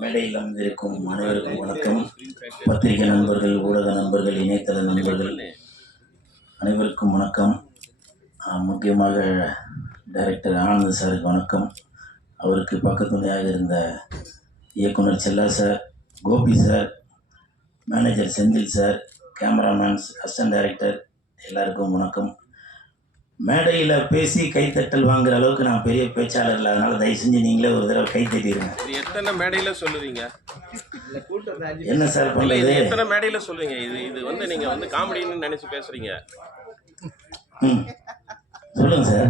மேடையில் அமைந்திருக்கும் அனைவருக்கும் வணக்கம் பத்திரிகை நண்பர்கள் ஊடக நண்பர்கள் இணையதள நண்பர்கள் அனைவருக்கும் வணக்கம் முக்கியமாக டைரக்டர் ஆனந்த் சாருக்கு வணக்கம் அவருக்கு பக்கத்துணையாக இருந்த இயக்குனர் Chella sir Gopi sir manager Senthil sir cameramen assistant director எல்லாருக்கும் வணக்கம் மேடையில் பேசி கைத்தட்டல் வாங்குற அளவுக்கு நான் பெரிய பேச்சாளர் அதனால தயவு செஞ்சு நீங்களே ஒரு தடவை கை தட்டிடுங்க எத்தனை மேடையில் சொல்லுவீங்க என்ன சார் பண்ணுறது எத்தனை மேடையில் சொல்லுவீங்க இது இது வந்து நீங்கள் வந்து காமெடின்னு நினச்சி பேசுகிறீங்க ம் சொல்லுங்க சார்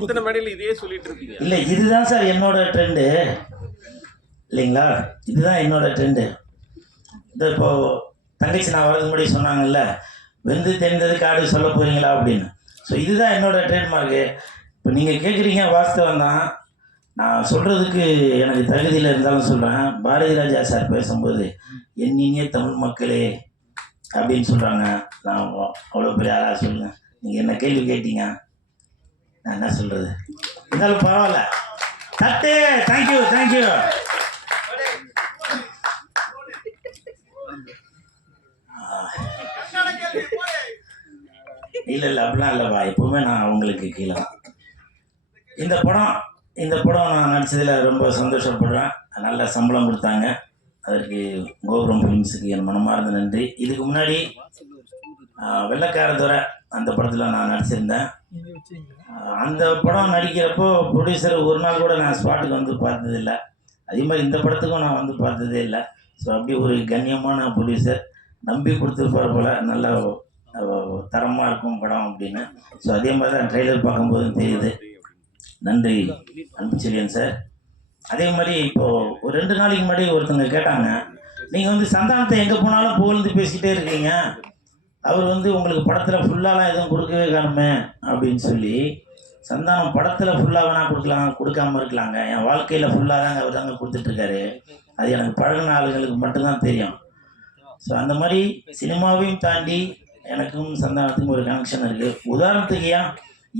எத்தனை மேடையில் இதே சொல்லிட்டு இருக்கீங்க இல்லை இதுதான் சார் என்னோட ட்ரெண்டு இல்லைங்களா இதுதான் என்னோட ட்ரெண்டு இந்த இப்போ தங்கச்சி நான் வரதுக்கு முன்னாடி சொன்னாங்கல்ல வெந்து தெரிந்தது காடு சொல்ல போறீங்களா அப்படின்னு ஸோ இதுதான் என்னோடய ட்ரேட்மார்க்கு இப்போ நீங்கள் கேட்குறீங்க வாஸ்தவம் தான் நான் சொல்கிறதுக்கு எனக்கு தகுதியில் இருந்தாலும் சொல்கிறேன் பாரதி ராஜா சார் பேசும்போது என்னென்ன தமிழ் மக்களே அப்படின்னு சொல்கிறாங்க நான் அவ்வளோ பெரிய ஆளாக சொல்லுங்கள் நீங்கள் என்ன கேள்வி கேட்டீங்க நான் என்ன சொல்கிறது இருந்தாலும் பரவாயில்ல தட்டு தேங்க்யூ தேங்க்யூ இல்லை இல்லை அப்படிலாம் இல்லைப்பா எப்பவுமே நான் அவங்களுக்கு கீழே தான் இந்த படம் இந்த படம் நான் நடித்ததில் ரொம்ப சந்தோஷப்படுறேன் நல்ல சம்பளம் கொடுத்தாங்க அதற்கு கோபுரம் ஃபிலிம்ஸுக்கு என் மனமார்ந்த நன்றி இதுக்கு முன்னாடி வெள்ளக்காரதுரை அந்த படத்தில் நான் நடிச்சிருந்தேன் அந்த படம் நடிக்கிறப்போ ப்ரொடியூசர் ஒரு நாள் கூட நான் ஸ்பாட்டுக்கு வந்து பார்த்ததில்லை அதே மாதிரி இந்த படத்துக்கும் நான் வந்து பார்த்ததே இல்லை ஸோ அப்படி ஒரு கண்ணியமான ப்ரொடியூசர் நம்பி கொடுத்துருப்பார் போல் நல்லா தரமாக இருக்கும் படம் அப்படின்னு ஸோ அதே மாதிரி தான் ட்ரெய்லர் பார்க்கும்போது தெரியுது நன்றி அன்புச்செழியன் சார் அதே மாதிரி இப்போது ஒரு ரெண்டு நாளைக்கு முன்னாடி ஒருத்தங்க கேட்டாங்க நீங்கள் வந்து சந்தானத்தை எங்கே போனாலும் புகழ்ந்து பேசிகிட்டே இருக்கீங்க அவர் வந்து உங்களுக்கு படத்தில் ஃபுல்லாலாம் எதுவும் கொடுக்கவே காணுமே அப்படின்னு சொல்லி சந்தானம் படத்தில் ஃபுல்லாக வேணால் கொடுக்கலாம் கொடுக்காம இருக்கலாங்க என் வாழ்க்கையில் ஃபுல்லாக தாங்க அவர் தாங்க கொடுத்துட்ருக்காரு அது எனக்கு பழகின ஆளுங்களுக்கு மட்டும்தான் தெரியும் ஸோ அந்த மாதிரி சினிமாவையும் தாண்டி எனக்கும் சந்தானத்துக்கும் ஒரு கனெக்ஷன் இருக்குது உதாரணத்துக்கு ஏன்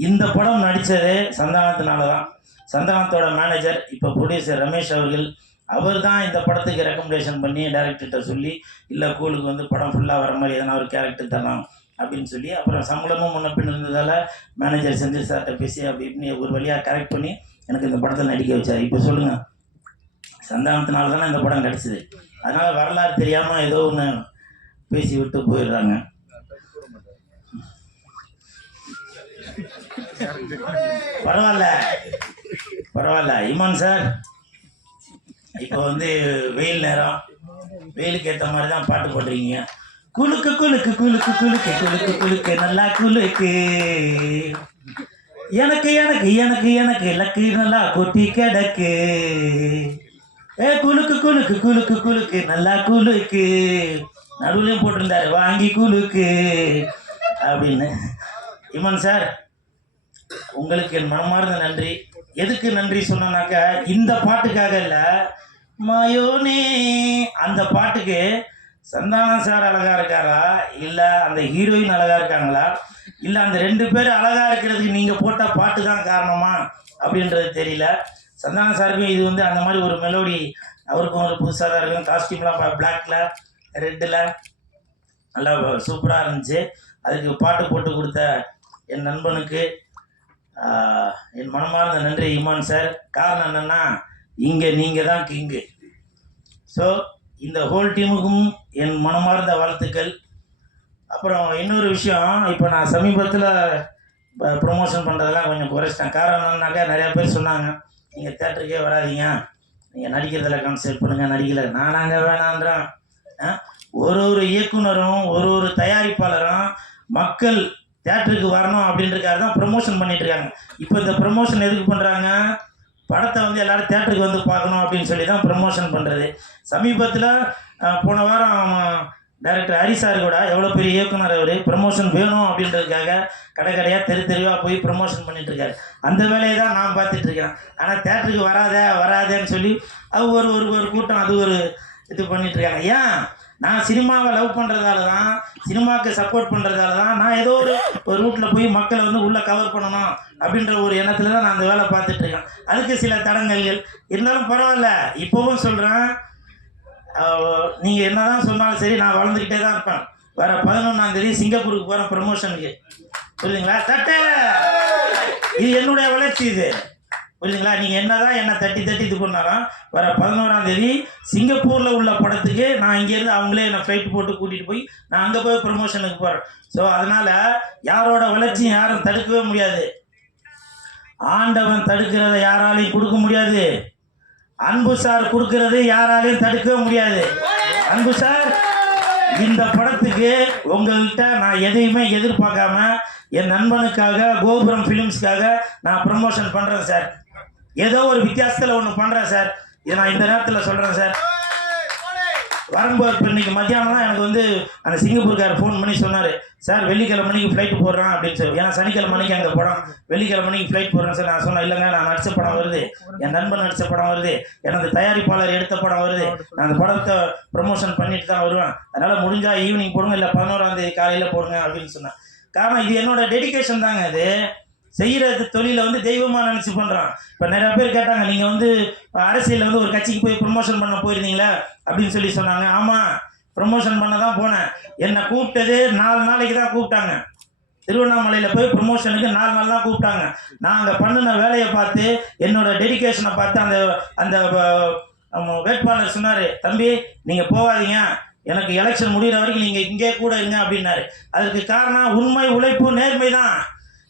இந்த படம் நடித்ததே சந்தானத்தினால தான் சந்தானத்தோட மேனேஜர் இப்போ ப்ரொடியூசர் ரமேஷ் அவர்கள் அவர் தான் இந்த படத்துக்கு ரெக்கமெண்டேஷன் பண்ணி டேரக்டர்கிட்ட சொல்லி இல்லை கூலுக்கு வந்து படம் ஃபுல்லாக வர மாதிரி எதனா ஒரு கேரக்டர் தரலாம் அப்படின்னு சொல்லி அப்புறம் சம்பளமும் முன்ன பின் இருந்ததால் மேனேஜர் செந்தில் சார்கிட்ட பேசி அப்படி இப்படின்னு ஒரு வழியாக கரெக்ட் பண்ணி எனக்கு இந்த படத்தில் நடிக்க வச்சார் இப்போ சொல்லுங்கள் சந்தானத்தினால தானே இந்த படம் கிடச்சிது அதனால் வரலாறு தெரியாமல் ஏதோ ஒன்று பேசி விட்டு போயிடுறாங்க பரவாயில்ல பரவாயில்ல இமான் சார் இப்போ வந்து வெயில் நேரம் வெயிலுக்கு ஏற்ற மாதிரி தான் பாட்டு போடுறீங்க குலுக்கு குலுக்கு குலுக்கு குலுக்கு குலுக்கு குலுக்கு நல்லா குலுக்கு எனக்கு எனக்கு எனக்கு எனக்கு இலக்கு நல்லா கொட்டி கிடக்கு ஏ குலுக்கு குலுக்கு குலுக்கு குலுக்கு நல்லா குலுக்கு நடுவுலையும் போட்டிருந்தாரு வாங்கி குலுக்கு அப்படின்னு இமன் சார் உங்களுக்கு என் மனமார்ந்த நன்றி எதுக்கு நன்றி சொன்னாக்க இந்த பாட்டுக்காக இல்லை மயோனே அந்த பாட்டுக்கு சந்தானம் சார் அழகா இருக்காரா இல்லை அந்த ஹீரோயின் அழகா இருக்காங்களா இல்லை அந்த ரெண்டு பேரும் அழகா இருக்கிறதுக்கு நீங்கள் போட்ட பாட்டு தான் காரணமா அப்படின்றது தெரியல சந்தானம் சாருக்கும் இது வந்து அந்த மாதிரி ஒரு மெலோடி அவருக்கும் ஒரு புதுசாக தான் இருக்கும் காஸ்டியூம்லாம் பிளாக்ல ரெட்டில் நல்லா சூப்பராக இருந்துச்சு அதுக்கு பாட்டு போட்டு கொடுத்த என் நண்பனுக்கு என் மனமார்ந்த நன்றி இமான் சார் காரணம் என்னென்னா இங்கே நீங்கள் தான் கிங்கு ஸோ இந்த ஹோல் டீமுக்கும் என் மனமார்ந்த வாழ்த்துக்கள் அப்புறம் இன்னொரு விஷயம் இப்போ நான் சமீபத்தில் ப்ரொமோஷன் பண்ணுறதெல்லாம் கொஞ்சம் குறைச்சிட்டேன் காரணம் என்னன்னாக்கா நிறையா பேர் சொன்னாங்க நீங்கள் தேட்டருக்கே வராதிங்க நீங்கள் நடிக்கிறதில் கான்சென்ட்ரேட் பண்ணுங்கள் நடிக்கல நானாங்க வேணான்றேன் ஒரு ஒரு இயக்குனரும் ஒரு ஒரு தயாரிப்பாளரும் மக்கள் தேட்டருக்கு வரணும் அப்படின்றக்காரு தான் ப்ரொமோஷன் இருக்காங்க இப்போ இந்த ப்ரொமோஷன் எதுக்கு பண்ணுறாங்க படத்தை வந்து எல்லோரும் தேட்டருக்கு வந்து பார்க்கணும் அப்படின்னு சொல்லி தான் ப்ரமோஷன் பண்ணுறது சமீபத்தில் போன வாரம் டைரக்டர் ஹரி சார் கூட எவ்வளோ பெரிய இயக்குனர் அவர் ப்ரமோஷன் வேணும் அப்படின்றதுக்காக கடை கடையாக தெரு தெருவாக போய் ப்ரமோஷன் பண்ணிட்டுருக்காரு அந்த வேலையை தான் நான் பார்த்துட்ருக்கேன் ஆனால் தேட்டருக்கு வராத வராதேன்னு சொல்லி அது ஒரு ஒரு ஒரு கூட்டம் அது ஒரு இது பண்ணிட்டு இருக்காங்க ஏன் நான் சினிமாவை லவ் பண்ணுறதால தான் சினிமாவுக்கு சப்போர்ட் பண்ணுறதால தான் நான் ஏதோ ஒரு ஒரு ரூட்டில் போய் மக்களை வந்து உள்ளே கவர் பண்ணணும் அப்படின்ற ஒரு எண்ணத்தில் தான் நான் அந்த வேலை பார்த்துட்ருக்கேன் அதுக்கு சில தடங்கல்கள் இருந்தாலும் பரவாயில்ல இப்போவும் சொல்கிறேன் நீங்கள் என்ன தான் சொன்னாலும் சரி நான் வளர்ந்துக்கிட்டே தான் இருப்பேன் வர பதினொன்றாந்தேதி சிங்கப்பூருக்கு போகிறேன் ப்ரமோஷனுக்கு புரியுதுங்களா தட்டு இது என்னுடைய வளர்ச்சி இது புரியுதுங்களா நீங்கள் என்ன தான் என்னை தட்டி தட்டி இது பண்ணாலும் வர பதினோராம் தேதி சிங்கப்பூரில் உள்ள படத்துக்கு நான் இங்கேருந்து அவங்களே என்னை ஃப்ளைட் போட்டு கூட்டிகிட்டு போய் நான் அங்கே போய் ப்ரொமோஷனுக்கு போகிறேன் ஸோ அதனால் யாரோட வளர்ச்சியும் யாரும் தடுக்கவே முடியாது ஆண்டவன் தடுக்கிறத யாராலையும் கொடுக்க முடியாது அன்பு சார் கொடுக்கறது யாராலையும் தடுக்கவே முடியாது அன்பு சார் இந்த படத்துக்கு உங்கள்கிட்ட நான் எதையுமே எதிர்பார்க்காம என் நண்பனுக்காக கோபுரம் ஃபிலிம்ஸ்க்காக நான் ப்ரமோஷன் பண்ணுறேன் சார் ஏதோ ஒரு வித்தியாசத்தில் ஒன்று பண்ணுறேன் சார் இதை நான் இந்த நேரத்தில் சொல்கிறேன் சார் வரும்போது இப்போ இன்றைக்கி மத்தியானம் தான் எனக்கு வந்து அந்த சிங்கப்பூர்காரர் ஃபோன் பண்ணி சொன்னார் சார் வெள்ளிக்கிழமை மணிக்கு ஃப்ளைட் போடுறேன் அப்படின்னு சொல்லி ஏன்னா சனிக்கிழமை மணிக்கு அந்த படம் வெள்ளிக்கிழமை மணிக்கு ஃப்ளைட் போடுறேன் சார் நான் சொன்னேன் இல்லைங்க நான் நடித்த படம் வருது என் நண்பன் நடித்த படம் வருது எனது தயாரிப்பாளர் எடுத்த படம் வருது நான் அந்த படத்தை ப்ரமோஷன் பண்ணிட்டு தான் வருவேன் அதனால் முடிஞ்சால் ஈவினிங் போடுங்க இல்லை பதினோராந்தேதி காலையில் போடுங்க அப்படின்னு சொன்னேன் காரணம் இது என்னோட டெடிக்கேஷன் தாங்க இது செய்கிறது தொழிலை வந்து தெய்வமாக நினச்சி பண்ணுறான் இப்போ நிறையா பேர் கேட்டாங்க நீங்கள் வந்து அரசியலில் வந்து ஒரு கட்சிக்கு போய் ப்ரொமோஷன் பண்ண போயிருந்தீங்களா அப்படின்னு சொல்லி சொன்னாங்க ஆமாம் ப்ரொமோஷன் பண்ண தான் போனேன் என்னை கூப்பிட்டது நாலு நாளைக்கு தான் கூப்பிட்டாங்க திருவண்ணாமலையில் போய் ப்ரொமோஷனுக்கு நாலு நாள் தான் கூப்பிட்டாங்க நான் அங்கே பண்ணின வேலையை பார்த்து என்னோட டெடிக்கேஷனை பார்த்து அந்த அந்த வேட்பாளர் சொன்னார் தம்பி நீங்கள் போகாதீங்க எனக்கு எலெக்ஷன் முடிகிற வரைக்கும் நீங்கள் இங்கே கூட இருங்க அப்படின்னாரு அதுக்கு காரணம் உண்மை உழைப்பு நேர்மை தான்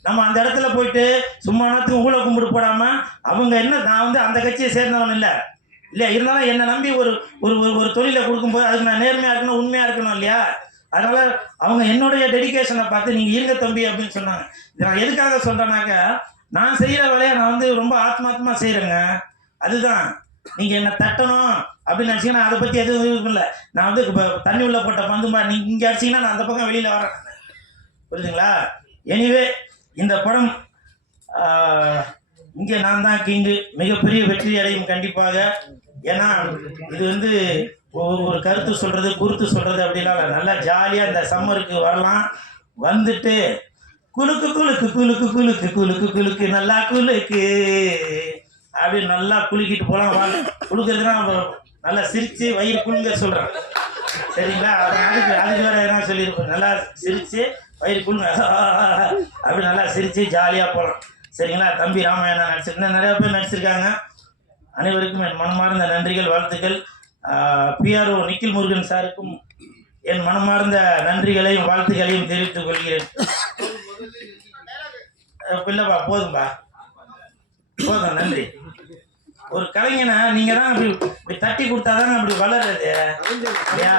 நம்ம அந்த இடத்துல போயிட்டு சும்மா நேரத்துக்கு ஊழல் கும்பிட்டு போடாமல் அவங்க என்ன நான் வந்து அந்த கட்சியை சேர்ந்தவன் இல்லை இல்லையா இருந்தாலும் என்னை நம்பி ஒரு ஒரு ஒரு ஒரு தொழிலை கொடுக்கும்போது அதுக்கு நான் நேர்மையாக இருக்கணும் உண்மையாக இருக்கணும் இல்லையா அதனால் அவங்க என்னுடைய டெடிக்கேஷனை பார்த்து நீங்கள் இருங்க தம்பி அப்படின்னு சொன்னாங்க இதை நான் எதுக்காக சொல்கிறேன்னாக்க நான் செய்கிற வேலையை நான் வந்து ரொம்ப ஆத்மாத்மா செய்கிறேங்க அதுதான் நீங்கள் என்னை தட்டணும் அப்படின்னு நினச்சிங்கன்னா அதை பற்றி எதுவும் இல்லை நான் வந்து இப்போ தண்ணி உள்ள போட்ட மாதிரி நீங்கள் இங்கே அடிச்சிங்கன்னா நான் அந்த பக்கம் வெளியில் வரேன் புரியுதுங்களா எனிவே இந்த படம் இங்கே நான் தான் கிங்கு மிகப்பெரிய வெற்றி அடையும் கண்டிப்பாக ஏன்னா இது வந்து ஒரு கருத்து சொல்கிறது குருத்து சொல்கிறது அப்படிலாம் நல்லா ஜாலியாக இந்த சம்மருக்கு வரலாம் வந்துட்டு குலுக்கு குலுக்கு குலுக்கு குலுக்கு குலுக்கு குலுக்கு நல்லா குலுக்கு அப்படி நல்லா குலுக்கிட்டு போகலாம் வாங்க குலுக்கிறதுனா நல்லா சிரித்து வயிறு குலுங்க சொல்கிறேன் சரிங்களா அதுக்கு அதுக்கு வேறு எதனா சொல்லியிருப்போம் நல்லா சிரித்து வயிறு குழு அப்படி நல்லா சிரித்து ஜாலியாக போகிறோம் சரிங்களா தம்பி ராமாயணம் நடிச்சிருந்தேன் நிறையா பேர் நடிச்சிருக்காங்க அனைவருக்கும் என் மனமார்ந்த நன்றிகள் வாழ்த்துக்கள் பிஆர்ஓ நிக்கில் முருகன் சாருக்கும் என் மனமார்ந்த நன்றிகளையும் வாழ்த்துக்களையும் தெரிவித்துக் கொள்கிறேன் இல்லைப்பா போதும்பா போதும் நன்றி ஒரு கலைஞனை நீங்கள் தான் அப்படி இப்படி தட்டி கொடுத்தாதான் அப்படி வளர்றது இல்லையா